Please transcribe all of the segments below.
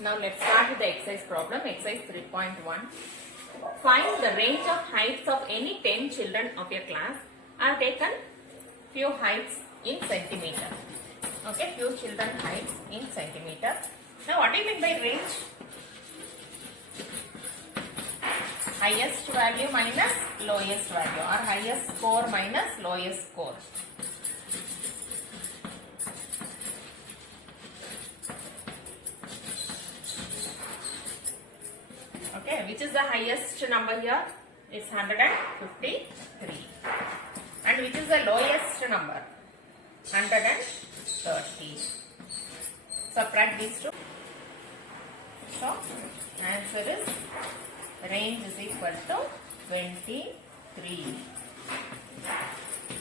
Now let's start with the exercise problem. Exercise 3.1. Find the range of heights of any 10 children of your class. I have taken few heights in centimeter. Okay, few children heights in centimeter. Now what do you mean by range? Highest value minus lowest value, or highest score minus lowest score. Okay, which is the highest number here? It's 153. And which is the lowest number? 130. Subtract these two. So, answer is range is equal to 23.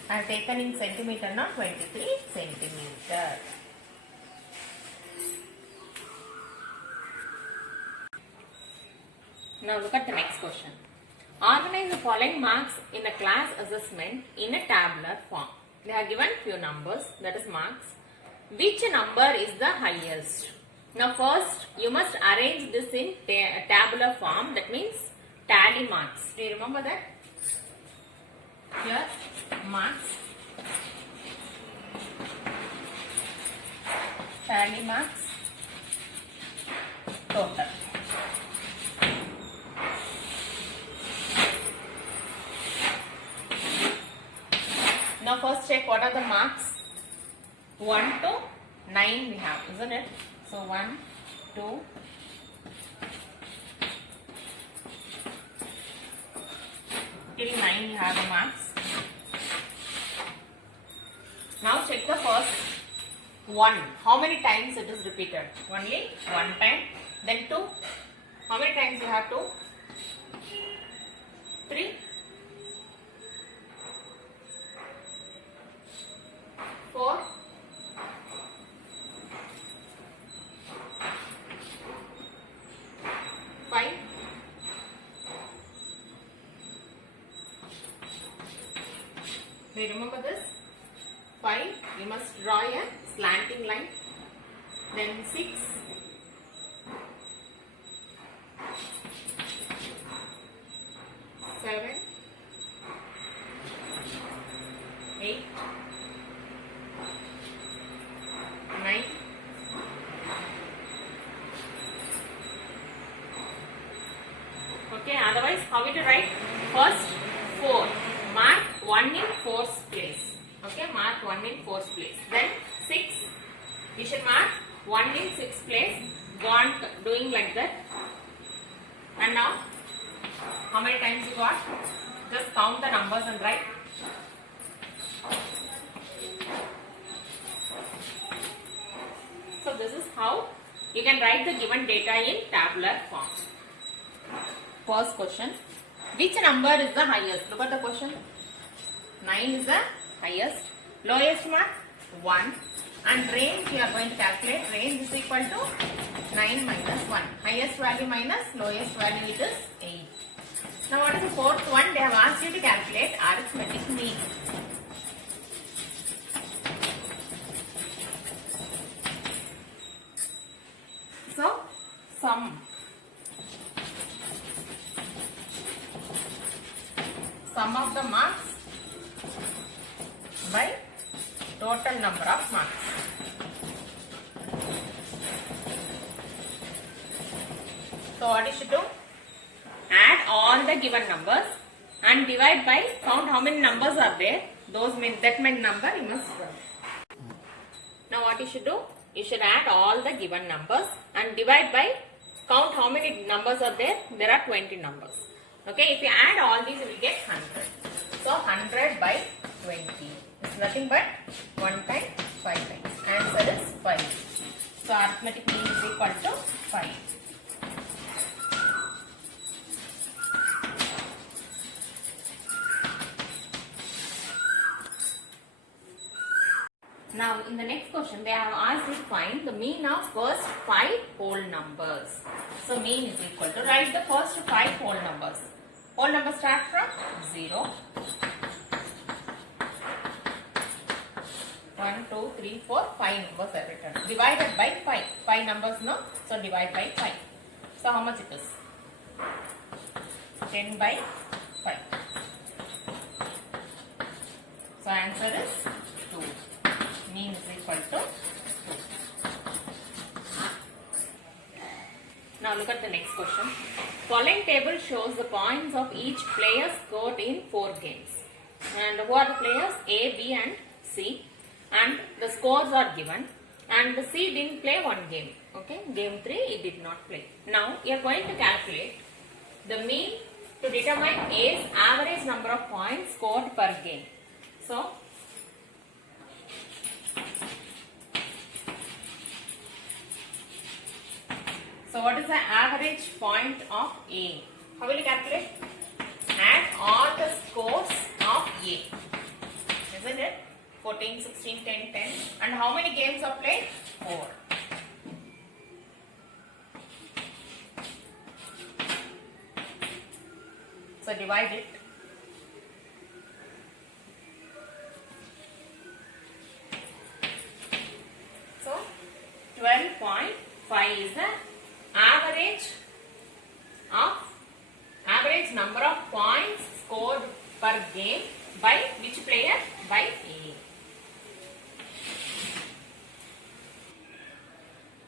I have taken in centimeter, not 23 centimeter. Now look at the next question. Organize the following marks in a class assessment in a tabular form. They have given few numbers, that is marks. Which number is the highest? Now first you must arrange this in tabular form, that means tally marks. Do you remember that? Here marks, tally marks, total. Now first check what are the marks. 1 to 9 we have, isn't it? So 1, 2, till 9 you have the marks. Now check the first 1. How many times it is repeated? Only one time. Then 2. How many times you have 2? 3. 4. 5. Do you remember this? 5. You must draw a slanting line. Then 6. 7. 8. 9. Okay, otherwise how will you write? First 4. Mark 1 in 4th place. Okay, mark 1 in 4th place. Then 6. You should mark 1 in 6th place. Go on doing like that. And now, how many times you got? Just count the numbers and write. So this is how you can write the given data in tabular form. First question. Which number is the highest? Look at the question. 9 is the highest. Lowest mark? 1. And range you are going to calculate. Range is equal to 9 minus 1. Highest value minus lowest value, it is 8. Now what is the fourth one? They have asked you to calculate arithmetic mean. So, sum of the marks by total number of marks. So what you should do? Add all the given numbers and divide by, count how many numbers are there. Those mean that many number you must run. Now what you should do? You should add all the given numbers and divide by, count how many numbers are there. There are 20 numbers. Okay, if you add all these, you will get 100. So 100 by 20 is nothing but 1 time 5 times. Answer is 5. So arithmetic mean is equal to 5. Now in the next question they have asked you to find the mean of first 5 whole numbers. So mean is equal to, write the first 5 whole numbers. Whole numbers start from 0, 1, 1, 2, 3, 4, 5 numbers are written. Divided by 5. 5 numbers, no? So divide by 5. So how much it is? 10 by 5. So answer is 2. Mean is equal to 2. Now look at the next question. Following table shows the points of each player scored in 4 games. And who are the players? A, B and C. And the scores are given. And the C didn't play 1 game. Okay, game 3 it did not play. Now you are going to calculate the mean to determine A's average number of points scored per game. So what is the average point of A? How will you calculate? Add all the scores of A. Isn't it? 14, 16, 10, 10. And how many games are played? 4. So divide it. So 12.5 is the average number of points scored per game by which player? By A.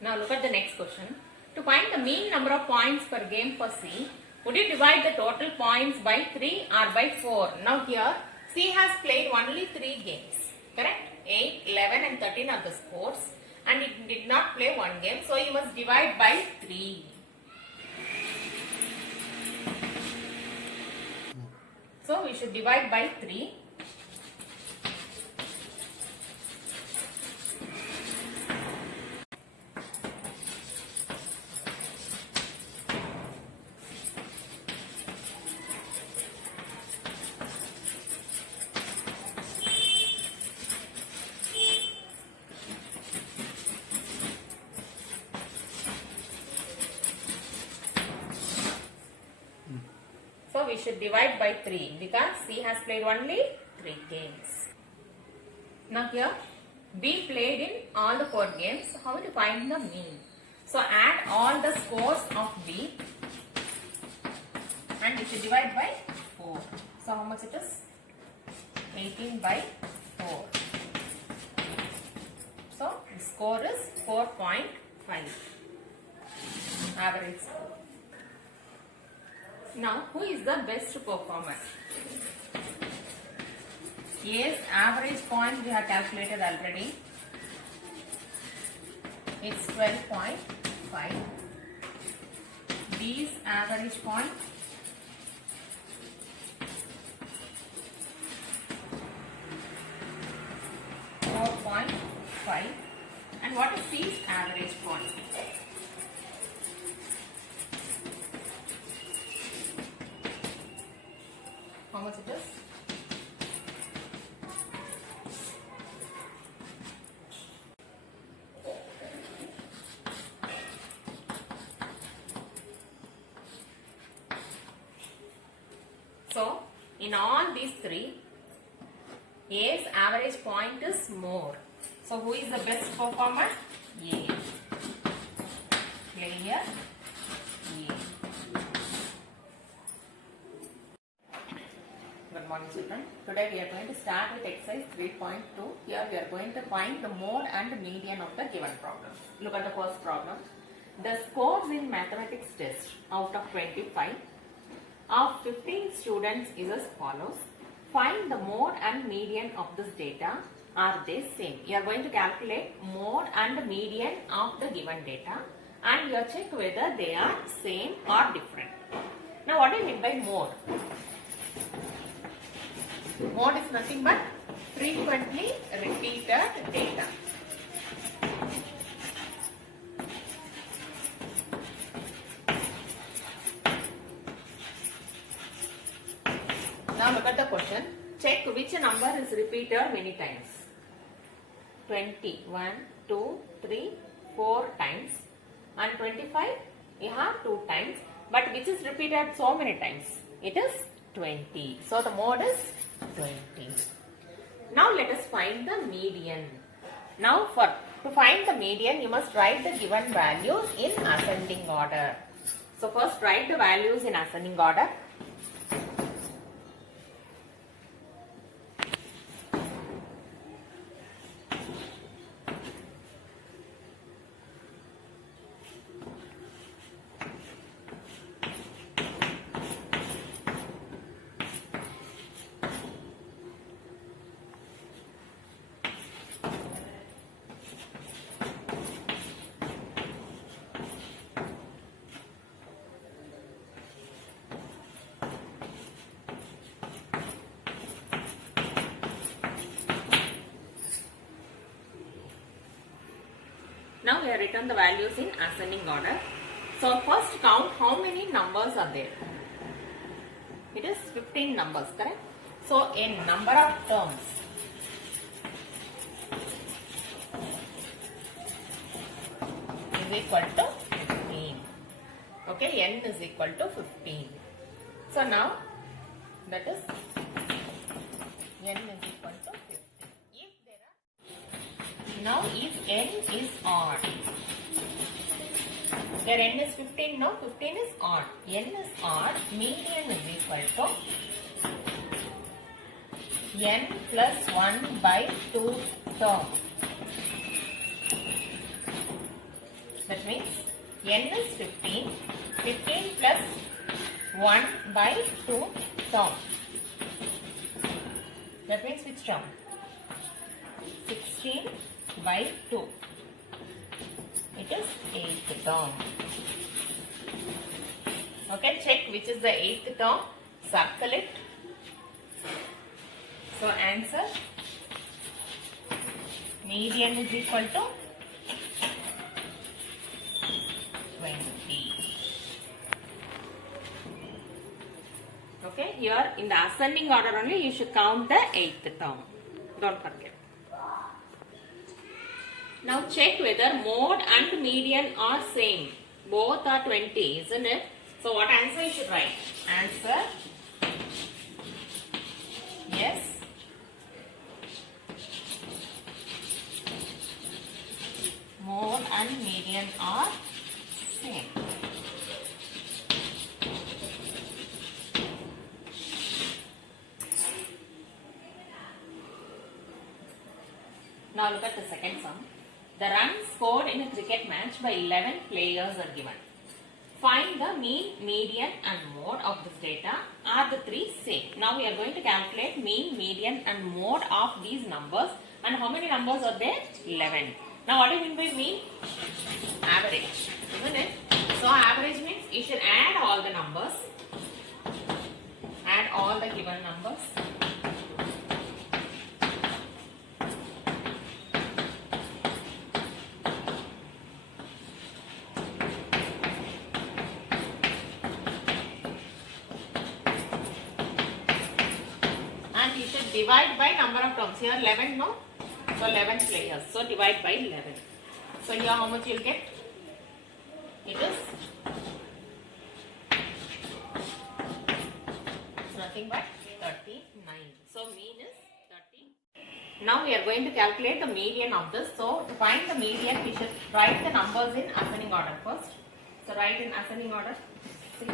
Now look at the next question. To find the mean number of points per game for C, would you divide the total points by 3 or by 4? Now here C has played only 3 games. Correct? 8, 11 and 13 are the scores. And it did not play 1 game. So you must divide by 3. So we should divide by 3. So we should divide by 3 because C has played only 3 games. Now here B played in all the 4 games. How will you find the mean? So add all the scores of B and we should divide by 4. So how much it is? 18 by 4. So the score is 4.5. Average score. Now, who is the best performer? A's average point we have calculated already. It's 12.5. B's average point 4.5. And what is C's average point? How much it is? So, in all these 3, A's average point is more. So, who is the best performer? A. Player A. Good morning children. Today we are going to start with exercise 3.2. Here we are going to find the mode and median of the given problem. Look at the first problem. The scores in mathematics test out of 25 of 15 students is as follows. Find the mode and median of this data. Are they same? You are going to calculate mode and median of the given data and you check whether they are same or different. Now what do you mean by mode? Mode is nothing but frequently repeated data. Now look at the question. Check which number is repeated many times. 20. 1, 2, 3, 4 times. And 25 you have 2 times. But which is repeated so many times? It is 20. So the mode is 20. Now let us find the median. Now to find the median, you must write the given values in ascending order. So first write the values in ascending order. Now we have written the values in ascending order. So first count how many numbers are there. It is 15 numbers, correct? So in number of terms, is equal to 15. Okay, n is equal to 15. So now that is n is equal to 15. Now if n is odd, where n is 15, no, 15 is odd. N is odd, median is equal to n plus 1 by 2 terms. That means n is 15, 15 plus 1 by 2 terms. That means which term? 16 by 2. It is 8th term. Okay, check which is the 8th term. Circle it. So answer, median is equal to 20. Okay, here in the ascending order only you should count the 8th term. Don't forget. Now check whether mode and median are same. Both are 20, isn't it? So what answer you should write? Answer, yes. Mode and median are same. Now look at the second sum. The runs scored in a cricket match by 11 players are given. Find the mean, median and mode of this data. Are the three same? Now we are going to calculate mean, median and mode of these numbers. And how many numbers are there? 11. Now what do you mean by mean? Average, isn't it? So average means you should add all the numbers. Add all the given numbers. You should divide by number of terms. Here 11, no? So 11 players. So divide by 11. So here how much you will get? It is nothing but 39. So mean is 30. Now we are going to calculate the median of this. So to find the median, we should write the numbers in ascending order first. So write in ascending order 6.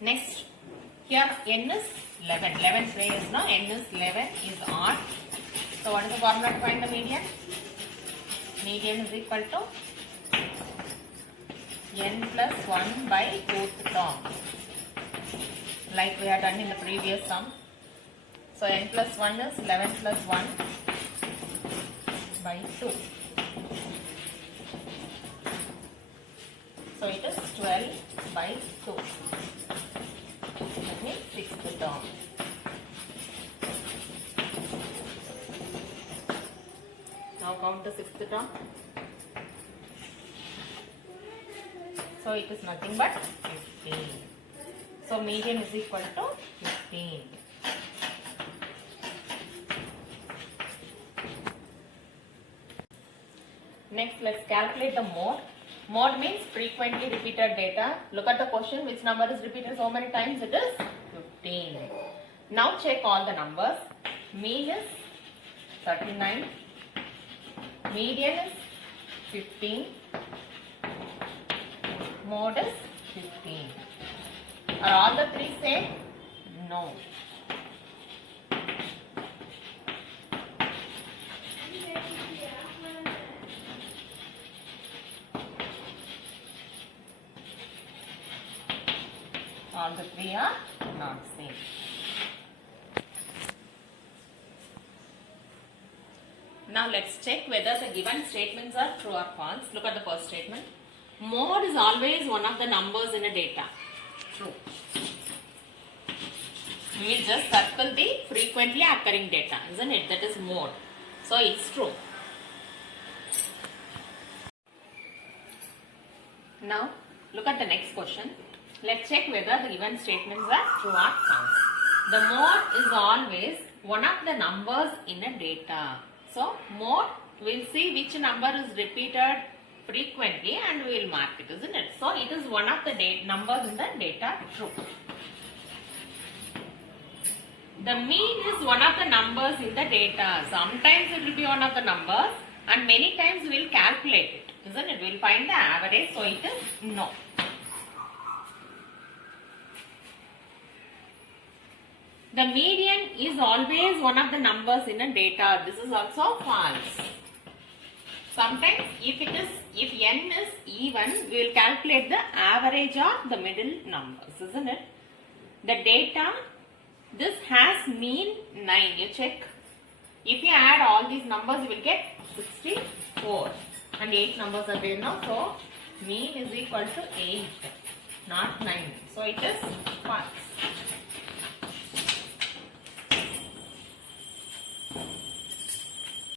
Next, here n is 11. 11 players, no? N is 11 is odd. So what is the formula to find the median? Median is equal to n plus 1 by 2th term. Like we had done in the previous sum. So n plus 1 is 11 plus 1 by 2. So it is 12 by 2. That means 6th term. count the sixth term. So it is nothing but 15. So median is equal to 15. Next, let's calculate the mode. Mode means frequently repeated data. Look at the question. Which number is repeated so many times? It is 15. Now check all the numbers. Mean is 39. Median is 15. Mode is 15. Are all the three same? No. All the three are not same. Now let's check whether the given statements are true or false. Look at the first statement. Mode is always one of the numbers in a data. True. We will just circle the frequently occurring data, isn't it? That is mode. So it's true. Now look at the next question. Let's check whether the given statements are true or false. The mode is always one of the numbers in a data. So mode, we'll see which number is repeated frequently and we will mark it, isn't it? So it is one of the numbers in the data. True. The mean is one of the numbers in the data. Sometimes it will be one of the numbers and many times we will calculate it, isn't it? We will find the average. So it is no. The median is always one of the numbers in a data. This is also false. Sometimes if n is even, we will calculate the average of the middle numbers, isn't it? The data, this has mean 9. You check. If you add all these numbers, you will get 64. And 8 numbers are there now. So mean is equal to 8, not 9. So it is false.